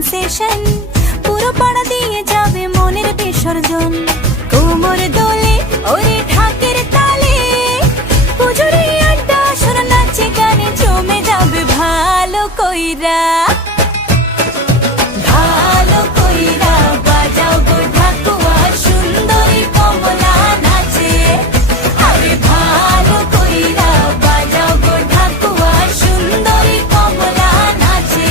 Sensation, পুরো পাড়া দিয়ে যাবে মনের বিসর্জন। কোমর দোলে ওরে ঢাকের তালে, পুজোরে আড্ডা আসর নাচে গানে জমে যাবে ভালো কইরা। ভালো কইরা বাজাও গো ঢাকুয়া, সুন্দরী কমলা নাচে। আরে ভালো কইরা বাজাও গো ঢাকুয়া, সুন্দরী কমলা নাচে।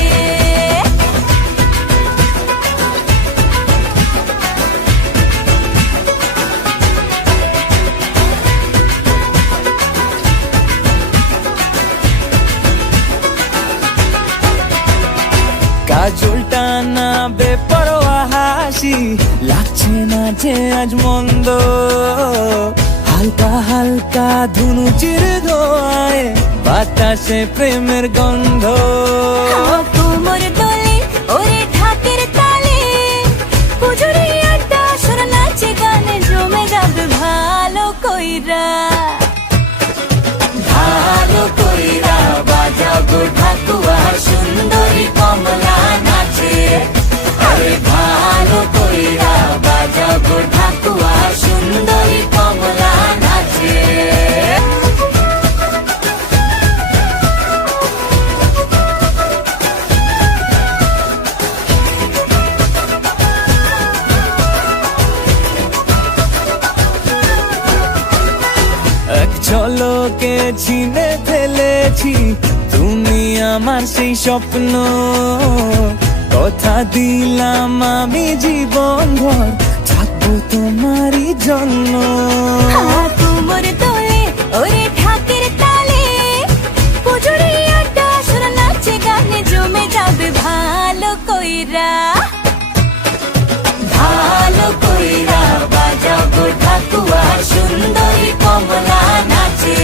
কাজলটা না বেপরোয়া হাসি, লাগছে না যে আজ মন্দ। হালকা হালকা ধুনুচির ধোঁয়ায় বাতাসে প্রেমের গন্ধ। কোমর দোলে ওরে ঢাকের তালে, পুজোরে আড্ডা আসর নাচে গানে জমে যাবে ভালো কইরা। ভালো কইরা বাজাও গো ঢাকুয়া, সুন্দরী কমলা নাচে। আরে ভালো কইরা বাজাও গো ঢাকুয়া, সুন্দরী কমলা নাচে। এক ঝলকে ছিনে ফেলেছি তুমি আমার সেই স্বপ্ন। কথা দিলাম আমি জীবন ভর থাকবো তোমারই জন্য। কোমর দোলে ওরে ঢাকের তালে, পুজোরে আড্ডা আসর নাচে গানে জমে যাবে ভালো কইরা। ভালো কইরা বাজাও গো ঢাকুয়া, সুন্দরী কমলা নাচে।